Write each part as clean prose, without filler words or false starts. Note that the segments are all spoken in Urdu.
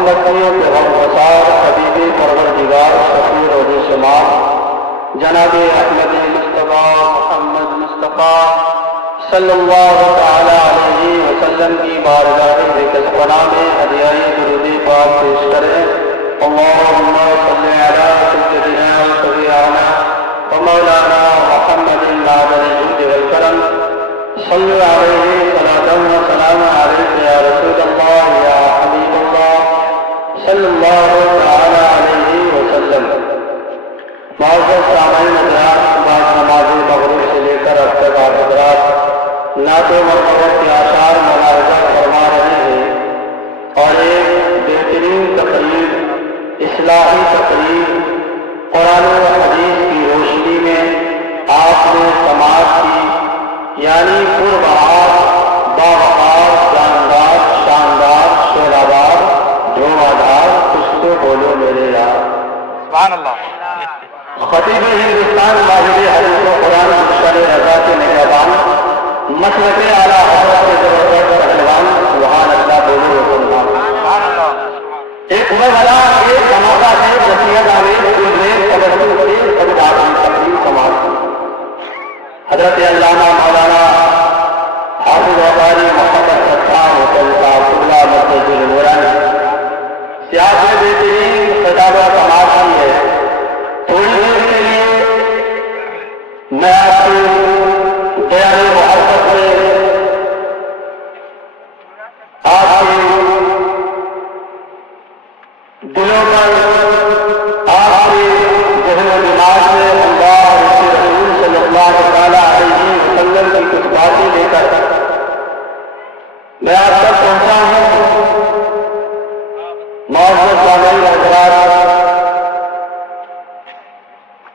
امتیوں کے غم گسار حبیب پروردگار شفیع روز شمار جناب احمد مصطفیٰ محمد مصطفیٰ صلی اللہ تعالی علیہ وسلم کی بارگاہ بکسبنا میں ہدیہ درود پاک پیش کریں. اللہم صلی علی سیدنا و شفیعنا و مولانا محمد ناظر الجود والکرم صلی علیہ صلاۃ و سلام علیک یا رسول اللہ یا حبیب اللہ صلی اللہ تعالی علیہ وسلم. معزز سامعین حضرات، بعد نماز مغرب سے لے کر اب تک آپ حضرات نعت و مرتبت کے آثار ملاحظہ فرما رہے ہیں اور ایک بہترین تقریر، اصلاحی تقریر قرآن و حدیث کی روشنی میں آپ نے سماعت کی، یعنی پربہار، باوقار، جاندار، شاندار، شورابار، دھواں کچھ تو بولو میرے یار. سبحان اللہ. خطیب ہندوستان واحد حدیث و قرآن مشکل رضا کے نگہبان، مسلک اعلیٰ حضرت کے زبردست پہلوان، سبحان اللہ بولو رسول اللہ. ایک ہوئے والا ایک دھماکہ سے نصیحت آمیز گلریز تبسم سے سبدار کی تقریر سماعت کی. حضرت علامہ مولانا حافظ وقاری محمد ستار حسین صاحب اللہ مسجد النورانی سیاست میں بہترین خطابہ سماعت کی ہے. تھوڑی دیر کے لیے میں آپ کو بیان محبت میں آپ کے دلوں پر، آپ کے ذہن و دماغ میں اللہ اور اس کے رسول صلی اللہ تعالیٰ علیہ وسلم کی کچھ باتیں لے کر میں آپ تک پہنچا ہوں. معزز سامعین حضرات،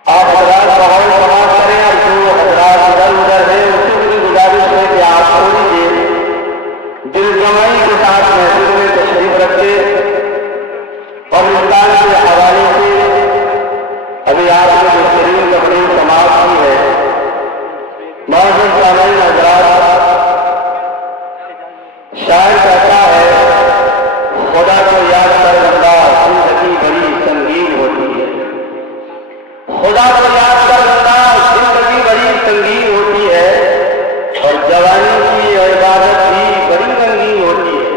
آپ حضرات ماحول سماعت کریں اور جو حضرات ادھر ادھر ہیں اس سے میری گزارش ہے کہ آپ تھوڑی دیر دل جمعی کے ساتھ محفل میں تشریف رکھیں. قبرستان کے حوالے سے ابھی آپ نے بہترین تقریر سماعت کی ہے. معزز سامعین حضرات، شاعر کہتا ہے خدا کو یاد کر بندہ زندگی بڑی سنگین ہوتی ہے. خدا کو یاد کر بندہ زندگی بڑی سنگین ہوتی ہے اور جوانی کی عبادت بھی بڑی رنگین ہوتی ہے.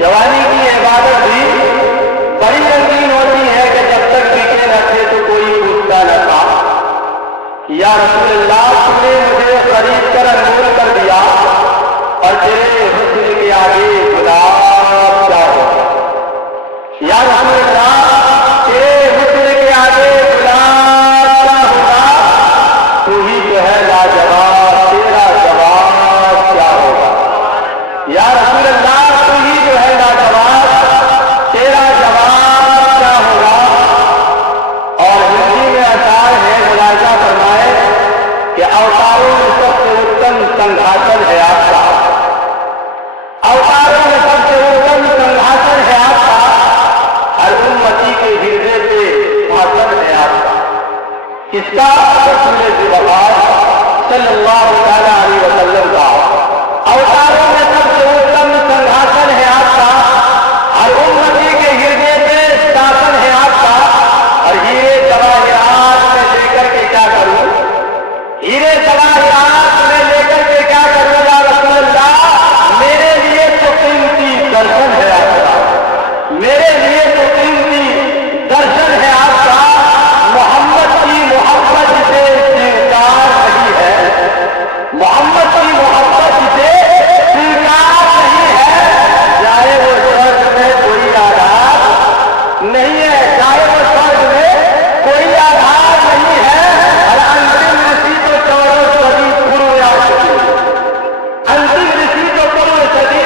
جوانی کی عبادت بھی بڑی رنگین ہوتی ہے کہ جب تک پیچھے نہ تھے تو کوئی پوچھتا نہ تھا. یا رسول اللہ، تم نے مجھے خرید کر انمول کر دیا اور تیرے حسن کے آگے گلاب کیا ہوگا. یا رسول اللہ، تیرے حسن کے آگے گلاب کیا ہوگا. تو ہی جو ہے لاجواب، تیرا جواب کیا ہوگا. یا رسول اللہ، تو ہی جو ہے لاجواب، تیرا جواب کیا ہوگا. اور ہندی میں اشعار ہے، ملاحظہ فرمائے کہ اوتاروں میں سب سے اتم سنگھاچل ہے آپ کا. اوتاروں میں سب سے اتم سنگھاچل ہے آپ کا. ہر امتی کے ہردے پہ بھاشن ہے آپ کا. کس کا؟ رسول وفات صلی اللہ تعالی علیہ وسلم کا. اوتاروں میں سب سے اتم سنگھاچل ہے آپ کا. ہر امتی کے ہردے پہ شاسن ہے آپ کا. اور ہیرے جواہرات میں لے کر کے کیا کروں؟ ہیرے جواہرات میں لے کر کے کیا کروں یا رسول اللہ؟ میرے لیے تو قیمتی درشن ہے آپ کا. میرے لیے تو قیمتی درشن ہے آپ کا. محمد کی محبت سے انکار نہیں ہے. محمد کی محبت سے انکار نہیں ہے. چاہے وہ سرد میں کوئی آدھار نہیں ہے، چاہے وہ سرد میں کوئی آدھار نہیں ہے. اور انتم رسی تو 14 صدی پورو آ چکے. انتم رسی تو 14 صدی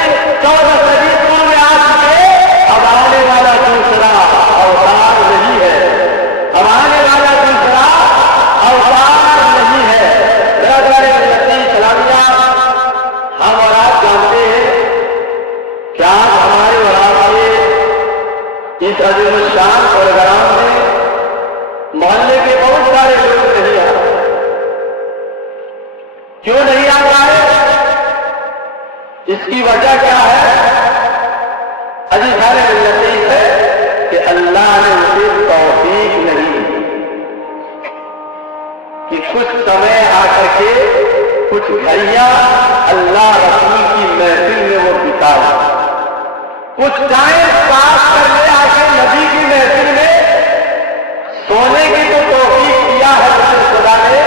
پورو آ چکے. اب آنے والا دوسرا اوتار نہیں ہے. اب آنے والا دوسرا اوتار نہیں ہے. برادر ملتی اسلامیہ، ہم اور آپ جانتے ہیں کہ آج ہمارے اور آپ کے اس عظیم الشان پروگرام میں محلے کے بہت سارے لوگ نہیں آ رہے. کیوں نہیں آ رہے؟ اس کی وجہ کیا ہے؟ کچھ گھڑیاں اللہ رسول کی محفل میں وہ بتائے، کچھ ٹائم پاس کرنے آ کے نبی کی محفل میں سونے کی تو توفیق دیا ہے خدا نے،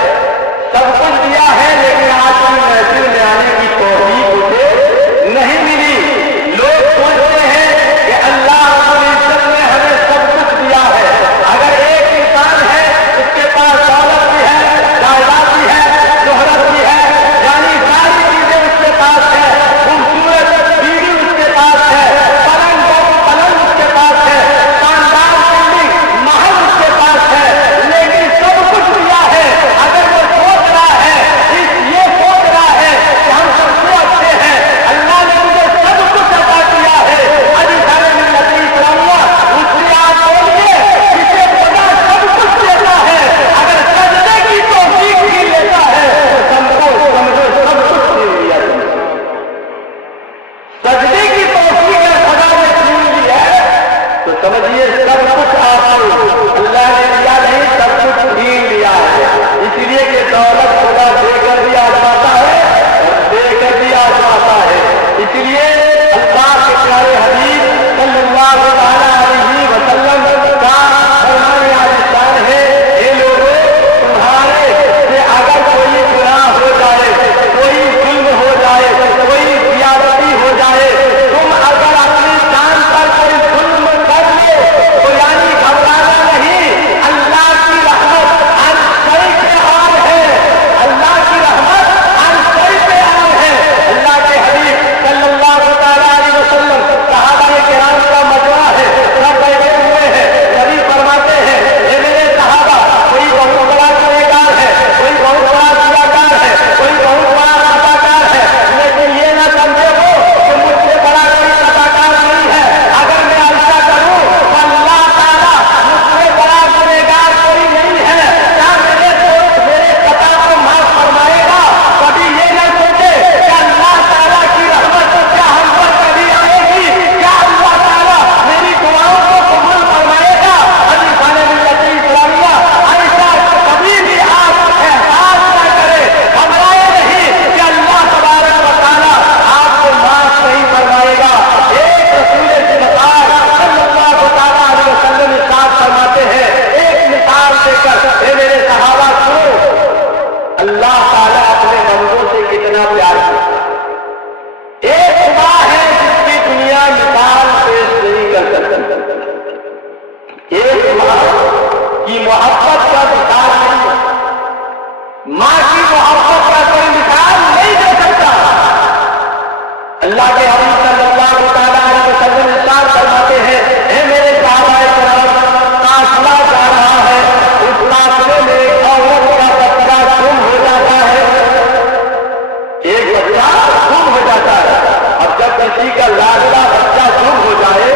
سب کچھ دیا ہے، لیکن آج کی محفل میں آنے کی توفیق اسے نہیں ملی۔ لوگ سوچتے ہیں کہ اللہ رب العزت نے ہمیں سب کچھ دیا ہے، اگر ایک انسان ہے اس کے پاس دولت بھی ہے، جائیداد بھی ہے، شہرت بھی ہے، یعنی ساری چیزیں اس کے پاس ہے، خوبصورت بیوی اس کے پاس ہے، پلنگ اس کے پاس ہے، شاندار بلڈنگ محل اس کے پاس ہے، لیکن سب کچھ دیا ہے، اگر وہ سوچ رہا ہے یہ سوچ رہا ہے کہ ہم سب سے اچھے ہیں، اللہ نے مجھے سب کچھ عطا کیا ہے، ابھی سارے ملتی اسلامیہ اس کی آج بولیے جسے خدا سب کچھ دیتا ہے، اگر سجدے کی توفیق بھی لیتا ہے تو سمجھو سب کچھ چھین لیا تم سے۔ سجدے کی توفیق اگر خدا نے چھین لی ہے تو سمجھیے سب کچھ آپ کو اللہ نے دیا نہیں، سب کچھ چھین لیا ہے، اس لیے کہ دولت خدا دے کر بھی آزماتا ہے اور دے کر بھی آزماتا ہے۔ اس لیے اللہ کے پیارے حبیب صلی اللہ علیہ وسلم کا فرمان عالیشان ہے، اے لوگوں تمہارے سے اگر کوئی گناہ ہو جائے، کوئی ظلم ہو جائے، کوئی زیادتی ہو جائے، تم اگر اپنی جان پر کوئی ظلم کر لو تو یعنی گھبرانا نہیں، اللہ کی رحمت ہر شے پہ عام ہے، اللہ کی رحمت ہر شے پہ عام ہے۔ اللہ کے حبیب صلی اللہ علیہ وسلم صحابہ کرام کا مجمع ہے، سب بیٹھے ہوئے ہیں، نبی فرماتے ہیں اے میرے صحابہ، کوئی بہت بڑا گنہگار ہے، کوئی بہت بڑا ضیاءکار ہے، کوئی بہت بڑا خطاکار ہے، لیکن یہ نہ سمجھے ہو کہ مجھ سے بڑا کوئی خطاکار نہیں ہے، اگر میں ایسا کروں تو اللہ تعالیٰ مجھ سے بڑا گنہگار کوئی نہیں ہے، کیا میرے دوست میرے خطا کو معاف فرمائے گا؟ کبھی یہ نہ سوچے کہ اللہ تعالیٰ کی رحمت کیا ہم پر کبھی آئے گی، کیا اللہ تعالیٰ میری دعاؤں کو قبول فرمائے گا؟ ابھی خانے ملت اسلامیہ ایسا کبھی بھی آپ احساس نہ کرے، گھبرائے نہیں کہ اللہ تبارک و تعالیٰ آپ کو معاف نہیں فرمائے گا۔ ایک رسول جناب صلی اللہ علیہ وسلم ارشاد فرماتے ہیں، ایک مثال دے کر اے میرے صحابہ سنو، اللہ تعالیٰ اپنے بندوں سے کتنا پیار کرتا ہے۔ ایک خدا ہے جس کی دنیا مثال پیش نہیں کر سکتی، ایک ماں کی محبت کا مثال نہیں ہے، ماں کی محبت کا کوئی مثال نہیں دے سکتا۔ اللہ کے حبیب صلی اللہ علیہ وسلم ارشاد فرماتے ہیں اے میرے صحابہ کرام، قافلہ جا رہا ہے، اس قافلے میں ایک عورت کا بچہ گم ہو جاتا ہے، ایک بچہ گم ہو جاتا ہے۔ اب جب کسی کا لاڈلا بچہ گم ہو جائے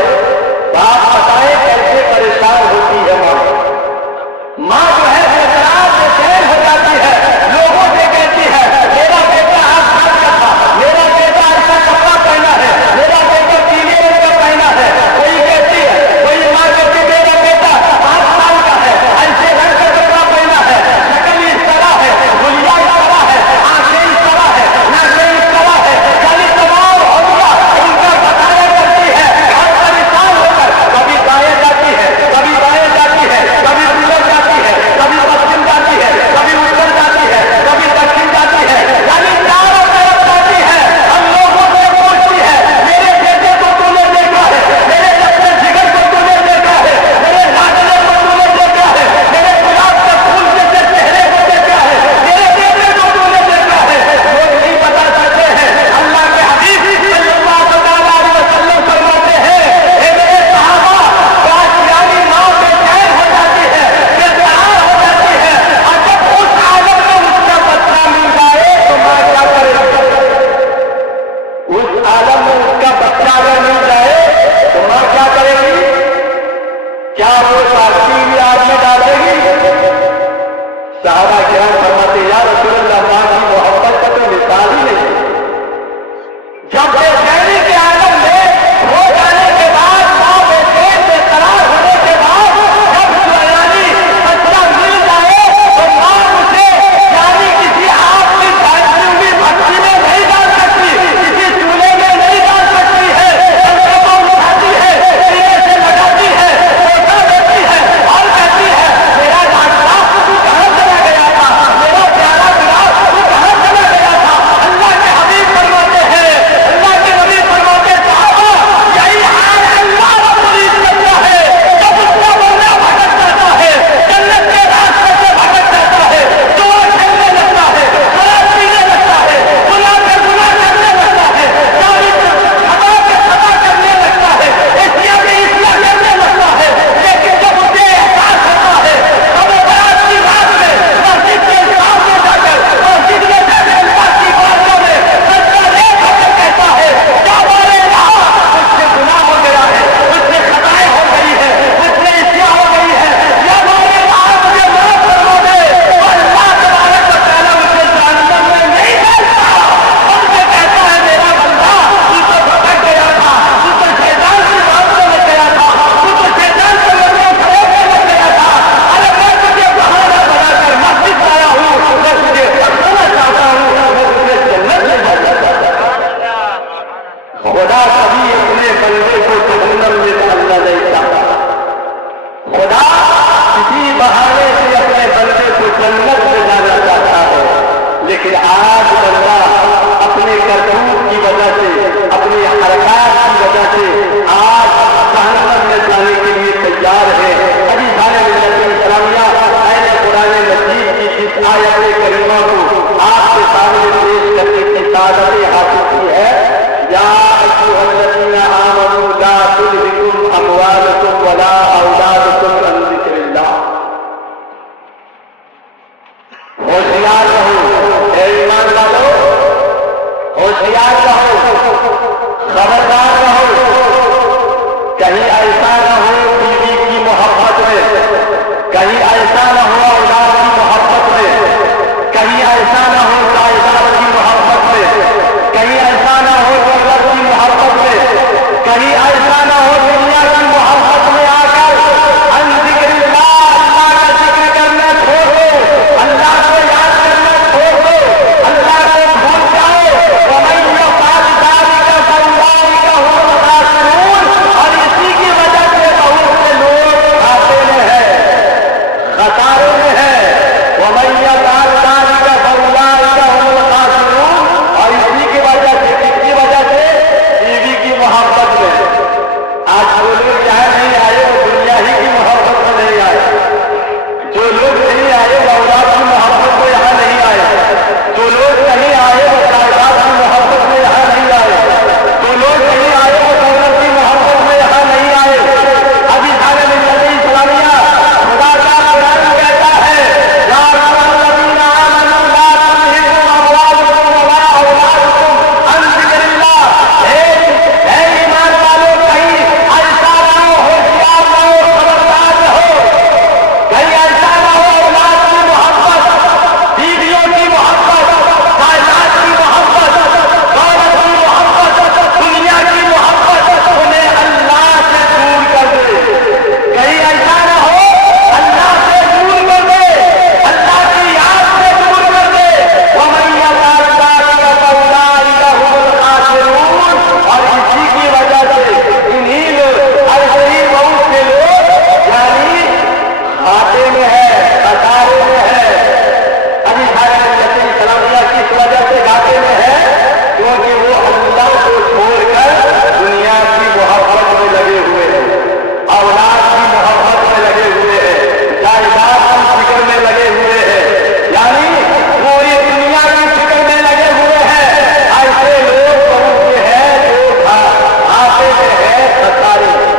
تو آپ بتائیں کیسے پریشان ہوتی ہے ماں جو ہے بےقرار بےچین ہو جاتی ہے، لوگوں سے کہتی ہے میرا بیٹا آج سال کا تھا، میرا بیٹا ایسا کپڑا پہنا ہے، میرا بیٹا پیلے رنگ کا پہنا ہے، کوئی کہتی بندے کو جہنم میں ڈالنا نہیں چاہتا. خدا کسی بہانے سے اپنے بندے کو جنت میں جانا چاہتا ہے، لیکن آج بندہ اپنے کرتوت کی وجہ سے، اپنی حرکات کی وجہ سے آج جہنم میں جانے کے لیے تیار ہے. ابھی سارے اسلامیہ قرآن مجید کی جس آیت کریمہ کو آپ کے سامنے پیش کرنے کی سعادت حاصل کی ہے، یا ایھا الذین آمنوا لا تلھکم اموالکم ولا اولادکم عن ذکر اللہ. ہوشیار رہو اے ایمان والو، ہوشیار رہو، خبردار رہو، کہیں ایسا نہ ہو بیوی کی محبت میں، کہیں ایسا نہ ہو اولاد کی محبت میں، کہیں ایسا نہ ہو جائیداد کی محبت میں، کہیں ایسا نہ ہو دولت کی محبت میں، کہیں ایسا نہ ہو دنیا کی محبت میں آ کر عن ذکر اللہ، اللہ کا ذکر کرنا چھوڑ دو، اللہ کو یاد کرنا چھوڑ دو، اللہ کو بھول جاؤ. ومن یفعل ذلک فاولئک هم الخاسرون. اور اسی کی وجہ سے بہت سے لوگ گھاٹے میں ہیں، خسارے میں ہیں. ومن یفعل ذلک فاولئک هم الخاسرون. اور اسی کی وجہ سے، کس کی وجہ سے؟ بیوی کی محبت میں. آج جو لوگ یہاں نہیں آئے وہ دنیا ہی کی محبت میں نہیں آئے. جو لوگ نہیں آئے وہ اولاد کی محبت میں یہاں نہیں آئے. جو لوگ نہیں آئے وہ جائیداد کی محبت میں یہاں نہیں آئے. جو لوگ نہیں آئے وہ دولت کی محبت میں یہاں نہیں آئے. ابھی سارے ملت اسلامیہ خدا کا قرآن کہتا ہے، یا ایھا الذین آمنوا لا تلھکم اموالکم ولا اولادکم عن ذکر اللہ. اے ایمان والو، کہیں ایسا نہ ہو، ہوشیار رہو، خبردار رہو، کہیں ایسا نہ ہو اولاد کی محبت، بیویوں کی محبت، جائیداد کی محبت، دولت کی محبت، دنیا کی محبت تمہیں اللہ سے دور کر دے. کہیں ایسا نہ ہو اللہ سے دور کر دے، اللہ کی یاد سے دور کر دے. ومن یفعل ذلک فاولئک هم الخاسرون. اور اسی کی وجہ سے انہی لوگ، ایسے ہی بہت سے لوگ یعنی گھاٹے میں ہے، خسارے میں ہے. ابھی سارے ملت اسلامیہ کس وجہ سے گھاٹے میں ہے؟ کیونکہ وہ اللہ کو چھوڑ کر دنیا کی محبت میں لگے ہوئے ہیں، اولاد کی محبت میں لگے ہوئے ہیں، جائیداد کی فکر میں لگے ہوئے ہیں، یعنی پوری دنیا کی فکر میں لگے ہوئے ہیں. ایسے لوگ بہت سے ہیں جو گھاٹے میں ہے، خسارے میں.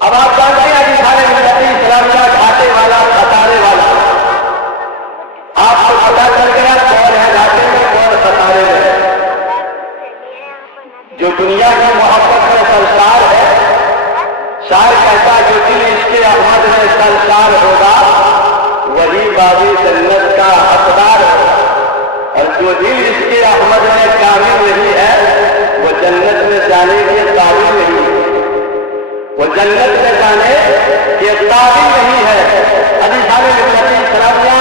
اب آپ جانتے ہیں کہ سارے ملت اسلامیہ گھاٹے والا، خسارے والا. آپ کو پتا چل گیا کون ہے گھاٹے میں، کون خسارے میں ہے. جو دنیا کی محبت میں سرشار ہے، شاعر کہتا جو دل اس کے احمد میں سرشار ہوگا وہی باب جنت کا حقدار ہوگا. اور جو دل اس کے احمد میں کامل نہیں ہے وہ جنت میں جانے کے قابل نہیں ہے، وہ جنت میں جانے کے قابل نہیں ہے. ابھی سارے ملت اسلامیہ،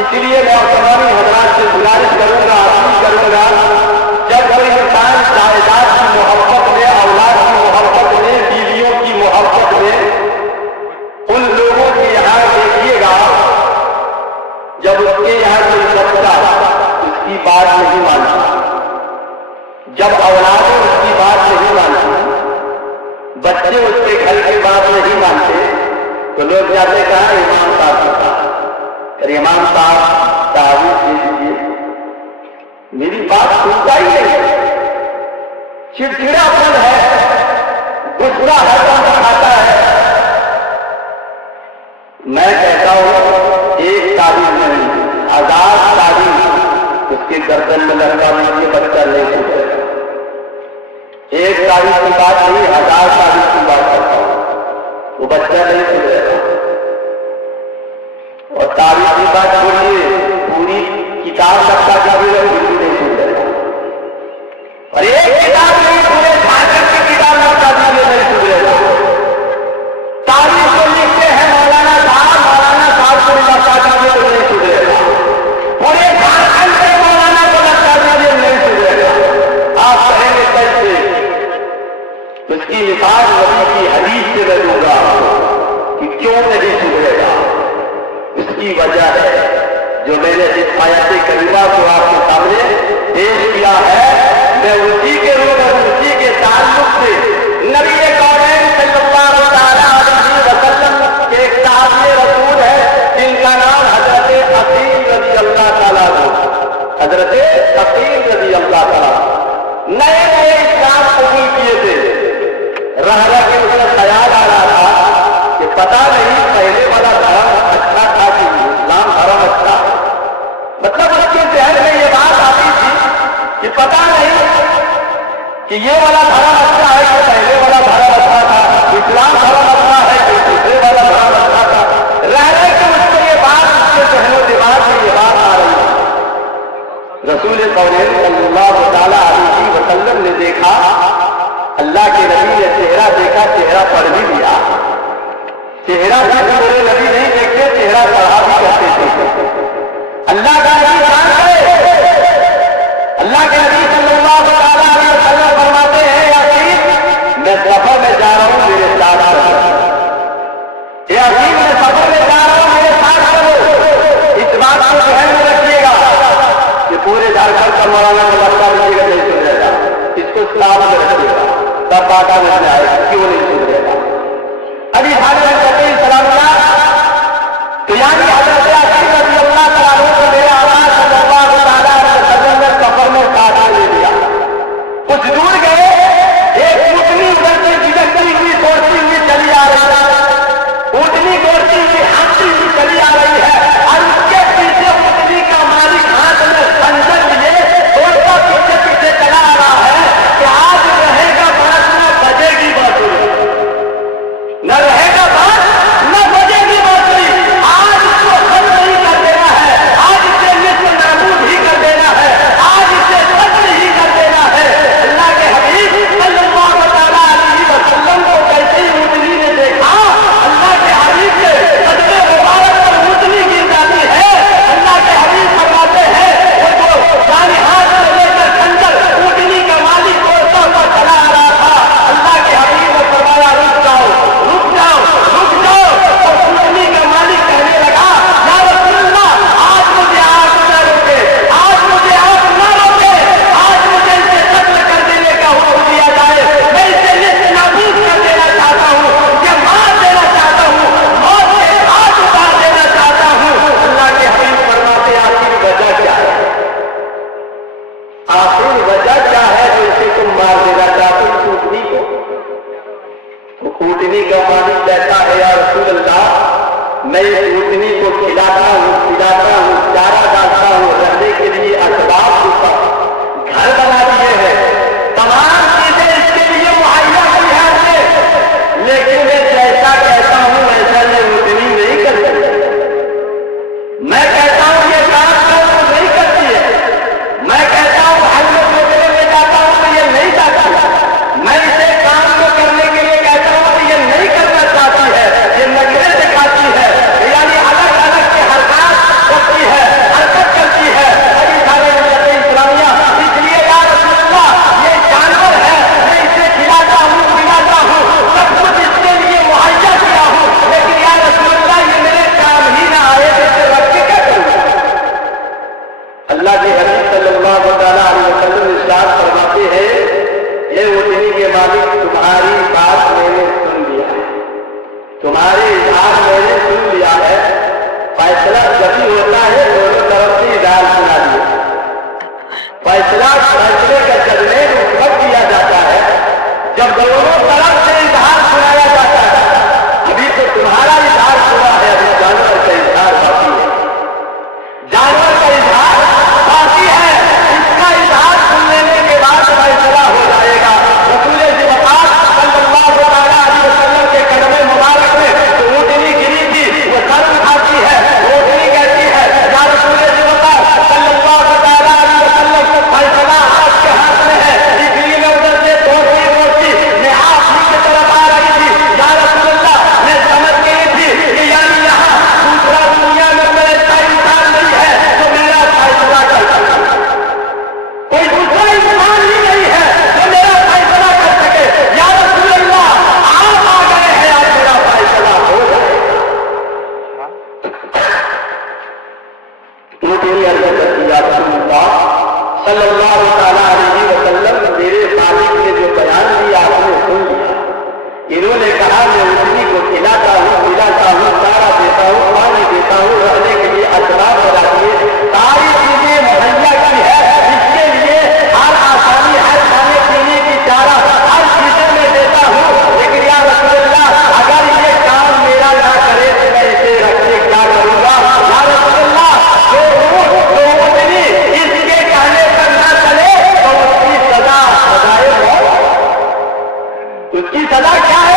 اس لیے میں تمام حضرات سے گزارش کروں گا، اپیل کروں گا، جب کوئی انسان جائیداد کی محبت میں، اولاد کی محبت میں، بیویوں کی محبت میں، ان لوگوں کے یہاں دیکھیے گا جب اس کے یہاں کوئی بچہ اس کی بات نہیں مانتا، جب اولادیں اس کی بات نہیں مانتی، بچے اس کے گھر کی بات نہیں مانتے، تو لوگ جاتے کہاں امام صاحب کے پاس، ارے امام صاحب تعویذ دے دیجیے. میری بات سنتا ہی نہیں، چڑچڑا پن ہے، غصہ ہر دم دکھاتا ہے. میں کہتا ہوں ایک تعویذ نہیں، 1000 تعویذ اس کے گردن میں لگتا ہوں، یہ بچہ نہیں سوچے گا. ایک تعویذ کی بات نہیں، 1000 تعویذ کی بات کرتا ہوں، وہ بچہ نہیں سوچے گا. اور تعویذ کی بات چھوڑیے، پوری کتاب لگتا جب بھی نہیں سوچے گا. اور ایک کتاب نہیں، پورے جھارکھنڈ کی کتاب لگتا بھی نہیں سوچے گا. تعویذ کو لکھتے ہیں مولانا صاحب کو لگتا بھی نہیں سوچے گا. پورے جھارکھنڈ کے مولانا کو لگتا بھی نہیں سوچے گا. آپ کہیں گے کیسے؟ اس کی مثال نبی کی حدیث سے میں دوں گا کہ کیوں نہیں سدھرے گا. اس کی وجہ ہے جو میں نے اس آیت کریمہ کو آپ کے سامنے پیش کیا ہے. میں اسی کے روح اور اسی کے تعلق سے نبی کونین صلی اللہ علیہ وسلم کے ایک صحابی رسول ہے جن کا نام حضرت عقیل رضی اللہ تعالیٰ عنہ. حضرت عقیل رضی اللہ تعالیٰ نئے نئے اسلام قبول کیے تھے. رہ کے اس کا خیال آ رہا تھا کہ پتہ نہیں پہلے والا دھرم اچھا تھا کہ اسلام دھرم اچھا. مطلب اس کے ذہن میں یہ بات آتی تھی کہ پتہ نہیں کہ یہ والا دھرم اچھا ہے کہ پہلے والا دھرم اچھا تھا, اسلام دھرم اچھا ہے کہ دوسرے والا دھرم اچھا تھا. رہ کے اس کو یہ بات اس کے ذہن و دماغ میں یہ بات آ رہی ہے. رسول کونین صلی اللہ تعالیٰ علیہ وسلم نے دیکھا, اللہ کے نبی نے چہرہ دیکھا, چہرہ پڑھ بھی لیا. چہرہ بھی پورے نبی نہیں دیکھتے, چہرہ پڑھا بھی کرتے تھے. اللہ کا نبی جان گئے. اللہ کے نبی صلی اللہ علیہ وسلم فرماتے ہیں یقین میں سفر میں جا رہا ہوں میرے ساتھ چلو. یقین میں سفر میں جا رہا ہوں میرے ساتھ چلو. اس بات کو ذہن میں رکھیے گا کہ پورے جھارکھنڈ کا مولانا کو لگتا دیجیے گا نہیں سن رہے گا. اس کو اسلام میں رکھیے گا تب بات آنے میں آئے گا کیوں نہیں سن رہے گا. ابھی حاضر کرتے سلام تو یعنی حضرت عقیل رضی اللہ تعالیٰ کو میرے آقا صلی اللہ علیہ وسلم نے سفر میں ساتھ لے لیا. کچھ دور گئے, ایک اونٹنی ادھر سے جھجکتی ہوئی دوڑتی ہوئی چلی آ رہی ہے. اونٹنی دوڑتی ہوئی ہانپتی ہوئی چلی آ رہی ہے اور اس کے پیچھے اونٹنی کا مالک ہاتھ میں خنجر لیے دوڑتا پیچھے پیچھے چلا آ رہا ہے کہ آج رہے گا بات نہ بجے گی بات, نہ رہے گا بات نہ بجے گی بات. آج اس کو ختم نہیں کر دینا ہے, آج اسے نصف نابود ہی کر دینا ہے, آج اسے ختم ہی کر دینا ہے. اللہ کے حبیب صلی اللہ تعالیٰ علیہ وسلم کو کیسے ہی اونٹنی نے دیکھا, اللہ کے حبیب کے قدمِ مبارک پر اونٹنی گر جاتی ہے. اللہ کے حبیب فرماتے ہیں وہ جو دائیں ہاتھ میں لے کر خنجر اونٹنی کا مالک دوڑتا ہوا چلا آ رہا تھا. اللہ کے حبیب نے فرمایا رک جاؤ رک جاؤ رک جاؤ. اور اونٹنی کا مالک کہنے لگا یا رسول اللہ آج مجھے آپ نہ روکے, آج مجھے آپ نہ روکے, آج مجھے اسے قتل کر دینے کا حکم دیا جائے. میں اسے نصف نابود کر دینا چاہتا ہوں, یا مار دینا چاہتا ہوں, موت کے ہاتھ اتار دینا چاہتا ہوں. اللہ کے حبیب فرماتے آخر وجہ کیا ہے, آخر وجہ کیا ہے جو اسے تم مار دینا چاہتے ہو اونٹنی کو. اونٹنی کا مالک کہتا ہے یا رسول اللہ میں اس اونٹنی کو کھلاتا ہوں چارہ ڈالتا ہوں, رہنے کے لیے اسباب دیتا ہوں, گھر بنا دیے ہیں, تمام چیزیں اس کے لیے مہیا کی ہے ہم نے, لیکن میں جیسا کہتا ہوں ویسا یہ اونٹنی نہیں کرتی. میں کہتا ہوں یہ کام کر تو نہیں کرتی ہے, میں کہتا ہوں ہم لوگ سوچنے میں جاتا ہوں تو یہ نہیں چاہتی, میں اسے کام کو کرنے کے لیے کہتا ہوں تو یہ نہیں کرنا چاہتی ہے, یہ نخرے دکھاتی ہے, یعنی الگ الگ کے حرکات کرتی ہے, حرکت کرتی ہے. ابھی سارے ملت اسلامیہ اس لیے یا رسول اللہ یہ جانور ہے, میں اسے کھلاتا ہوں پلاتا ہوں, سب کچھ اس کے لیے مہیا کیا ہوں, لیکن یا رسول اللہ یہ میرے کام ہی نہ آئے تو اسے رکھ کے کیا کروں. اللہ کے حبیب صلی اللہ تعالیٰ علیہ وسلم ارشاد فرماتے ہیں یہ اونٹنی کے مالک تمہاری بات میں نے سن لیا ہے, تمہارے اظہار میں نے سن لیا ہے. فیصلہ جبھی ہوتا ہے دونوں طرف سے اظہار سنا دیا. فیصلہ فیصلے کا چلنے اس وقت کیا جاتا ہے جب دونوں طرف سے اظہار سنایا جاتا ہے. ابھی تو تمہارا اظہار سنا ہے, ابھی جانور کا اظہار باقی ہے, جانور کا اظہار باقی ہے. اس کا اظہار سن لینے کے بعد فیصلہ ہو جائے گا. رسول زبقات صلی اللہ علیہ وسلم کے قدم مبارک میں تو اونٹنی گری تھی, وہ سر اٹھاتی ہے, اونٹنی کہتی ہے یا رسول زبقات صلی اللہ علیہ وسلم فیصلہ آپ کے ہاتھ میں ہے. اس لیے میں ادھر سے دوڑتی میں آپ یہاں میں اسی کو کھلاتا ہوں پلاتا ہوں چارہ دیتا ہوں پانی دیتا ہوں رہنے کے لیے اسباب بنا دیے ساری چیزیں مہیا کی ہے اس کے لیے ہر آسانی ہر کھانے پینے کی چارہ ہر چیزیں میں دیتا ہوں لیکن یا رسول اللہ اگر یہ کام میرا نہ کرے تو میں اسے رکھ کے کیا کروں گا یا رسول اللہ جو اونٹنی اس کے کہنے پر نہ چلے تو اس کی سزا سزائے موت اس کی سزا کیا